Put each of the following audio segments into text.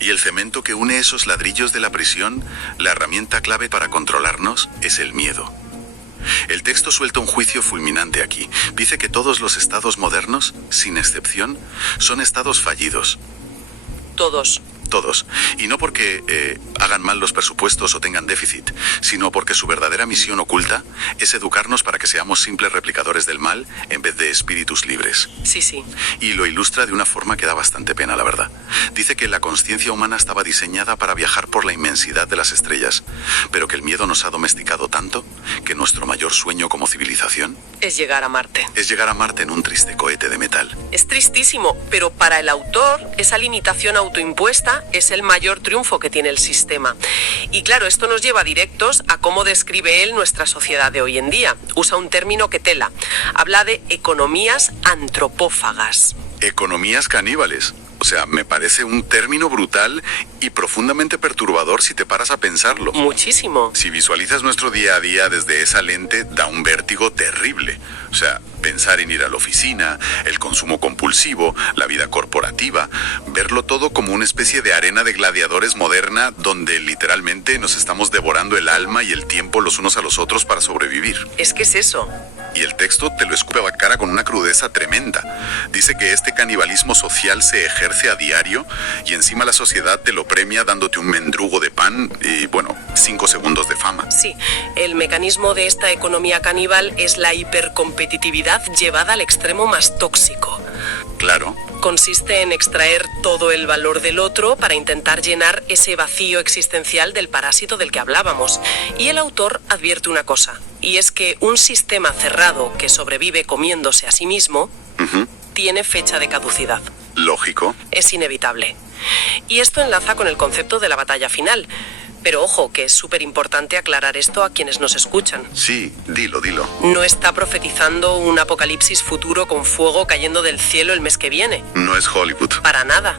Y el cemento que une esos ladrillos de la prisión, la herramienta clave para controlarnos, es el miedo. El texto suelta un juicio fulminante aquí. Dice que todos los estados modernos, sin excepción, son estados fallidos. Todos. Todos. Y no porque hagan mal los presupuestos o tengan déficit, sino porque su verdadera misión oculta es educarnos para que seamos simples replicadores del mal en vez de espíritus libres. Sí. Y lo ilustra de una forma que da bastante pena, la verdad. Dice que la conciencia humana estaba diseñada para viajar por la inmensidad de las estrellas, pero que el miedo nos ha domesticado tanto que nuestro mayor sueño como civilización Es llegar a Marte. es llegar a Marte en un triste cohete de metal. Es tristísimo, pero para el autor, esa limitación autoimpuesta es el mayor triunfo que tiene el sistema. Y claro, esto nos lleva directos a cómo describe él nuestra sociedad de hoy en día. Usa un término que tela. Habla de economías antropófagas. Economías caníbales. O sea, me parece un término brutal y profundamente perturbador si te paras a pensarlo. Muchísimo. Si visualizas nuestro día a día desde esa lente, da un vértigo terrible. O sea, pensar en ir a la oficina, el consumo compulsivo, la vida corporativa, verlo todo como una especie de arena de gladiadores moderna donde literalmente nos estamos devorando el alma y el tiempo los unos a los otros para sobrevivir. Es que es eso. Y el texto te lo escupe a la cara con una crudeza tremenda. Dice que este canibalismo social se ejerce a diario y encima la sociedad te lo premia dándote un mendrugo de pan y, 5 segundos de fama. Sí, el mecanismo de esta economía caníbal es la hipercompetitividad llevada al extremo más tóxico. Claro. Consiste en extraer todo el valor del otro para intentar llenar ese vacío existencial del parásito del que hablábamos. Y el autor advierte una cosa, y es que un sistema cerrado que sobrevive comiéndose a sí mismo tiene fecha de caducidad. Lógico. Es inevitable. Y esto enlaza con el concepto de la batalla final. Pero ojo, que es súper importante aclarar esto a quienes nos escuchan. Sí, dilo. No está profetizando un apocalipsis futuro con fuego cayendo del cielo el mes que viene. No es Hollywood. Para nada.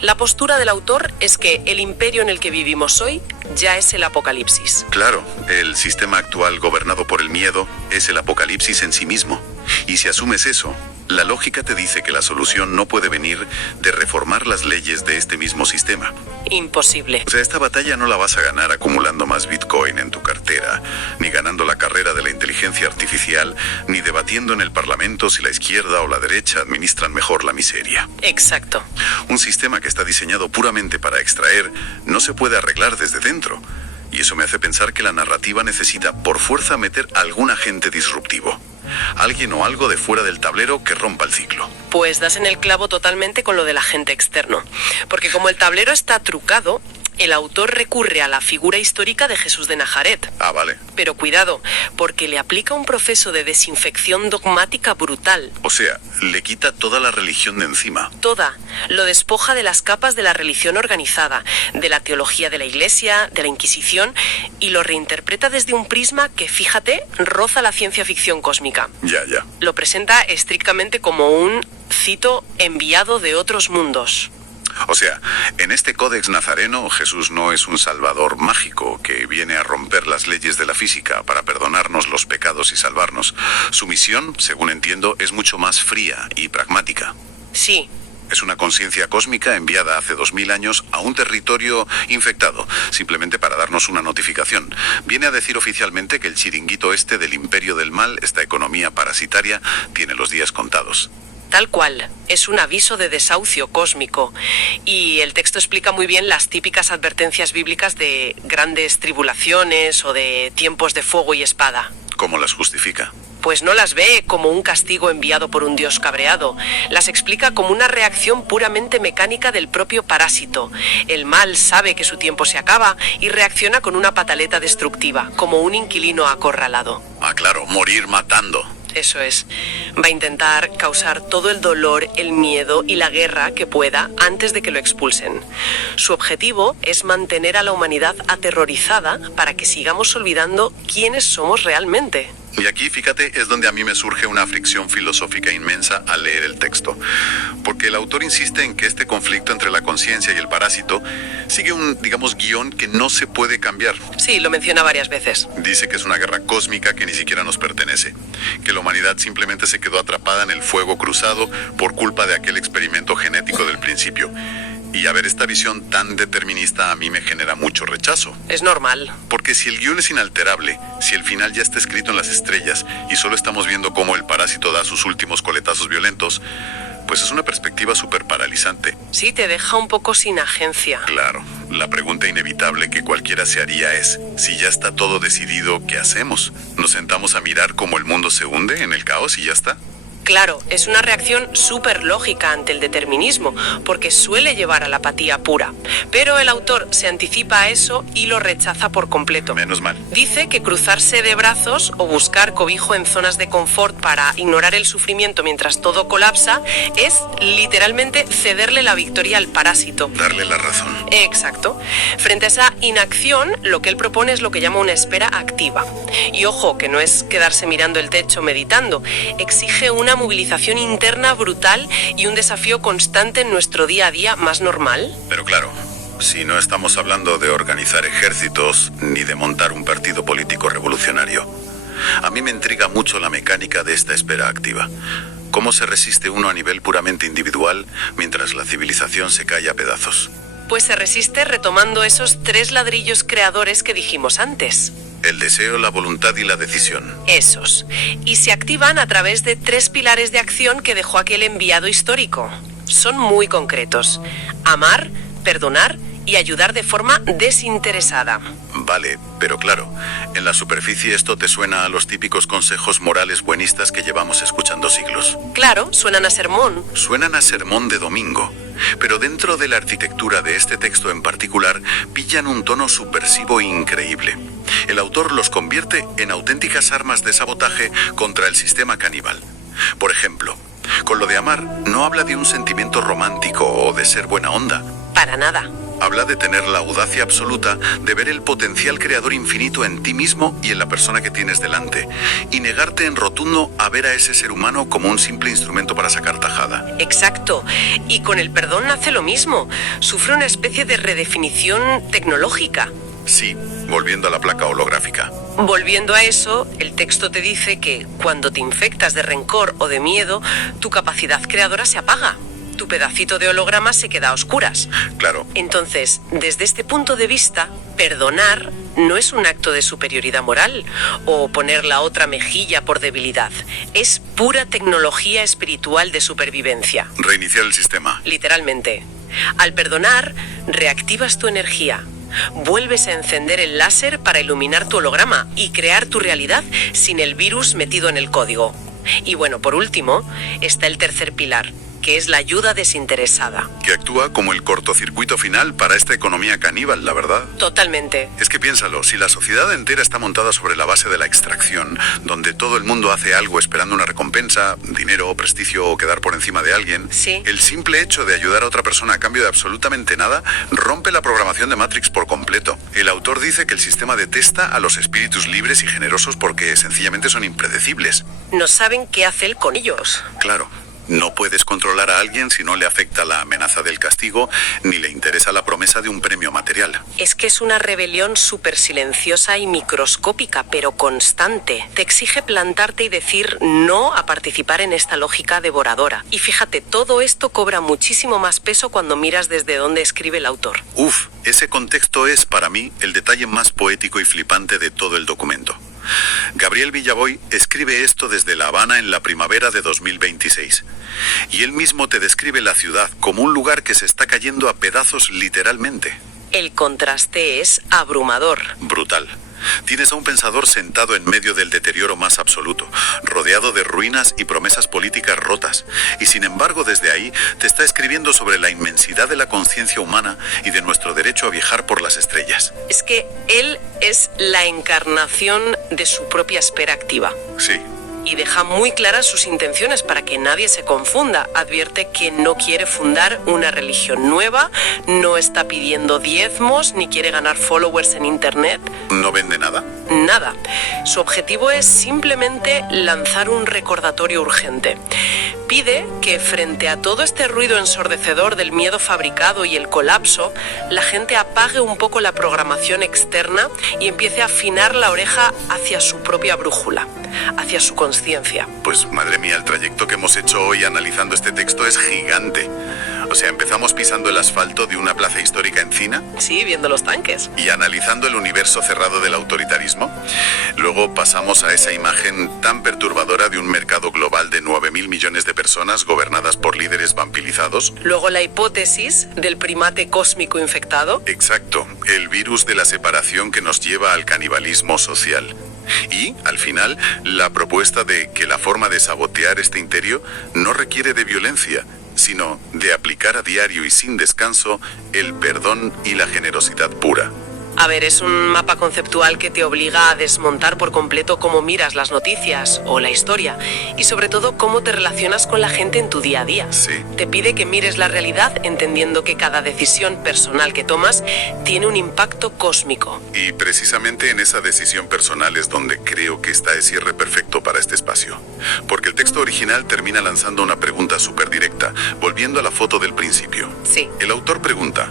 La postura del autor es que el imperio en el que vivimos hoy ya es el apocalipsis. Claro, el sistema actual gobernado por el miedo es el apocalipsis en sí mismo. Y si asumes eso, la lógica te dice que la solución no puede venir de reformar las leyes de este mismo sistema. Imposible. O sea, esta batalla no la vas a ganar acumulando más Bitcoin en tu cartera, ni ganando la carrera de la inteligencia artificial, ni debatiendo en el Parlamento si la izquierda o la derecha administran mejor la miseria. Exacto. Un sistema que está diseñado puramente para extraer no se puede arreglar desde dentro. Y eso me hace pensar que la narrativa necesita por fuerza meter algún agente disruptivo. Alguien o algo de fuera del tablero que rompa el ciclo. Pues das en el clavo totalmente con lo del agente externo. Porque como el tablero está trucado, el autor recurre a la figura histórica de Jesús de Nazaret. Ah, vale. Pero cuidado, porque le aplica un proceso de desinfección dogmática brutal. O sea, le quita toda la religión de encima. Toda. Lo despoja de las capas de la religión organizada, de la teología de la Iglesia, de la Inquisición, y lo reinterpreta desde un prisma que, fíjate, roza la ciencia ficción cósmica. Ya. Lo presenta estrictamente como un, cito, enviado de otros mundos. O sea, en este códex nazareno, Jesús no es un salvador mágico que viene a romper las leyes de la física para perdonarnos los pecados y salvarnos. Su misión, según entiendo, es mucho más fría y pragmática. Sí. Es una conciencia cósmica enviada hace 2000 años a un territorio infectado, simplemente para darnos una notificación. Viene a decir oficialmente que el chiringuito este del imperio del mal, esta economía parasitaria, tiene los días contados. Tal cual, es un aviso de desahucio cósmico. Y el texto explica muy bien las típicas advertencias bíblicas de grandes tribulaciones o de tiempos de fuego y espada. ¿Cómo las justifica? Pues no las ve como un castigo enviado por un dios cabreado. Las explica como una reacción puramente mecánica del propio parásito. El mal sabe que su tiempo se acaba y reacciona con una pataleta destructiva, como un inquilino acorralado. Ah, claro, morir matando. Eso es. Va a intentar causar todo el dolor, el miedo y la guerra que pueda antes de que lo expulsen. Su objetivo es mantener a la humanidad aterrorizada para que sigamos olvidando quiénes somos realmente. Y aquí, fíjate, es donde a mí me surge una fricción filosófica inmensa al leer el texto. Porque el autor insiste en que este conflicto entre la conciencia y el parásito sigue un, guión que no se puede cambiar. Sí, lo menciona varias veces. Dice que es una guerra cósmica que ni siquiera nos pertenece. Que la humanidad simplemente se quedó atrapada en el fuego cruzado por culpa de aquel experimento genético del principio. Y a ver, esta visión tan determinista a mí me genera mucho rechazo. Es normal. Porque si el guión es inalterable, si el final ya está escrito en las estrellas y solo estamos viendo cómo el parásito da sus últimos coletazos violentos, pues es una perspectiva súper paralizante. Sí, te deja un poco sin agencia. Claro, la pregunta inevitable que cualquiera se haría es, si ya está todo decidido, ¿qué hacemos? ¿Nos sentamos a mirar cómo el mundo se hunde en el caos y ya está? Claro, es una reacción súper lógica ante el determinismo, porque suele llevar a la apatía pura. Pero el autor se anticipa a eso y lo rechaza por completo. Menos mal. Dice que cruzarse de brazos o buscar cobijo en zonas de confort para ignorar el sufrimiento mientras todo colapsa es literalmente cederle la victoria al parásito. Darle la razón. Exacto. Frente a esa inacción, lo que él propone es lo que llama una espera activa. Y ojo, que no es quedarse mirando el techo meditando, exige una movilización interna brutal y un desafío constante en nuestro día a día más normal. Pero claro, si no estamos hablando de organizar ejércitos ni de montar un partido político revolucionario. A mí me intriga mucho la mecánica de esta espera activa. ¿Cómo se resiste uno a nivel puramente individual mientras la civilización se cae a pedazos? Pues se resiste retomando esos 3 ladrillos creadores que dijimos antes. El deseo, la voluntad y la decisión. Esos. Y se activan a través de 3 pilares de acción que dejó aquel enviado histórico. Son muy concretos. Amar, perdonar y ayudar de forma desinteresada. Vale, pero claro, en la superficie esto te suena a los típicos consejos morales buenistas que llevamos escuchando siglos. Claro, suenan a sermón. Suenan a sermón de domingo, pero dentro de la arquitectura de este texto en particular pillan un tono subversivo increíble. El autor los convierte en auténticas armas de sabotaje contra el sistema caníbal. Por ejemplo, con lo de amar no habla de un sentimiento romántico o de ser buena onda. Para nada. Habla de tener la audacia absoluta de ver el potencial creador infinito en ti mismo y en la persona que tienes delante, y negarte en rotundo a ver a ese ser humano como un simple instrumento para sacar tajada. Exacto. Y con el perdón nace lo mismo. Sufre una especie de redefinición tecnológica. Sí, volviendo a la placa holográfica. Volviendo a eso, el texto te dice que cuando te infectas de rencor o de miedo, tu capacidad creadora se apaga. Tu pedacito de holograma se queda a oscuras. Claro. Entonces, desde este punto de vista, perdonar no es un acto de superioridad moral o poner la otra mejilla por debilidad. Es pura tecnología espiritual de supervivencia. Reiniciar el sistema. Literalmente. Al perdonar, reactivas tu energía. Vuelves a encender el láser para iluminar tu holograma y crear tu realidad sin el virus metido en el código. Y bueno, por último, está el tercer pilar, que es la ayuda desinteresada. Que actúa como el cortocircuito final para esta economía caníbal, la verdad. Totalmente. Es que piénsalo, si la sociedad entera está montada sobre la base de la extracción, donde todo el mundo hace algo esperando una recompensa, dinero, prestigio o quedar por encima de alguien, sí, el simple hecho de ayudar a otra persona a cambio de absolutamente nada rompe la programación de Matrix por completo. El autor dice que el sistema detesta a los espíritus libres y generosos porque sencillamente son impredecibles. No saben qué hacer con ellos. Claro. No puedes controlar a alguien si no le afecta la amenaza del castigo ni le interesa la promesa de un premio material. Es que es una rebelión súper silenciosa y microscópica, pero constante. Te exige plantarte y decir no a participar en esta lógica devoradora. Y fíjate, todo esto cobra muchísimo más peso cuando miras desde dónde escribe el autor. Ese contexto es, para mí, el detalle más poético y flipante de todo el documento. Gabriel Villaboy escribe esto desde La Habana en la primavera de 2026. Y él mismo te describe la ciudad como un lugar que se está cayendo a pedazos literalmente. El contraste es abrumador. Brutal. Tienes a un pensador sentado en medio del deterioro más absoluto, rodeado de ruinas y promesas políticas rotas, y sin embargo desde ahí te está escribiendo sobre la inmensidad de la conciencia humana y de nuestro derecho a viajar por las estrellas. Es que él es la encarnación de su propia espera activa. Sí. Y deja muy claras sus intenciones para que nadie se confunda. Advierte que no quiere fundar una religión nueva, no está pidiendo diezmos, ni quiere ganar followers en internet. ¿No vende nada? Nada. Su objetivo es simplemente lanzar un recordatorio urgente. Pide que frente a todo este ruido ensordecedor del miedo fabricado y el colapso, la gente apague un poco la programación externa y empiece a afinar la oreja hacia su propia brújula, hacia su conciencia. Pues madre mía, el trayecto que hemos hecho hoy analizando este texto es gigante. O sea, empezamos pisando el asfalto de una plaza histórica encina Sí, viendo los tanques. y analizando el universo cerrado del autoritarismo. Luego pasamos a esa imagen tan perturbadora de un mercado global de 9.000 millones de personas gobernadas por líderes vampirizados. Luego la hipótesis del primate cósmico infectado. Exacto, el virus de la separación que nos lleva al canibalismo social. Y, al final, la propuesta de que la forma de sabotear este imperio no requiere de violencia, sino de aplicar a diario y sin descanso el perdón y la generosidad pura. A ver, es un mapa conceptual que te obliga a desmontar por completo cómo miras las noticias o la historia y sobre todo cómo te relacionas con la gente en tu día a día. Sí. Te pide que mires la realidad entendiendo que cada decisión personal que tomas tiene un impacto cósmico. Y precisamente en esa decisión personal es donde creo que está el cierre perfecto para este espacio. Porque el texto original termina lanzando una pregunta súper directa, volviendo a la foto del principio. Sí. El autor pregunta: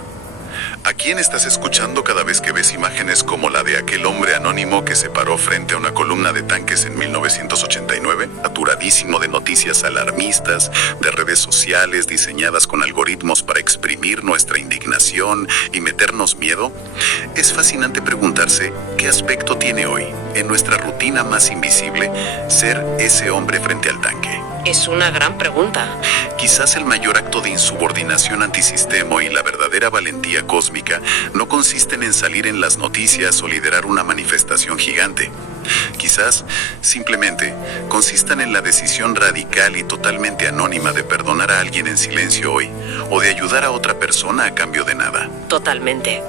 ¿a quién estás escuchando cada vez que ves imágenes como la de aquel hombre anónimo que se paró frente a una columna de tanques en 1989, saturadísimo de noticias alarmistas, de redes sociales diseñadas con algoritmos para exprimir nuestra indignación y meternos miedo? Es fascinante preguntarse qué aspecto tiene hoy, en nuestra rutina más invisible, ser ese hombre frente al tanque. Es una gran pregunta. Quizás el mayor acto de insubordinación antisistema y la verdadera valentía cósmica no consisten en salir en las noticias o liderar una manifestación gigante. Quizás, simplemente, consistan en la decisión radical y totalmente anónima de perdonar a alguien en silencio hoy, o de ayudar a otra persona a cambio de nada. Totalmente.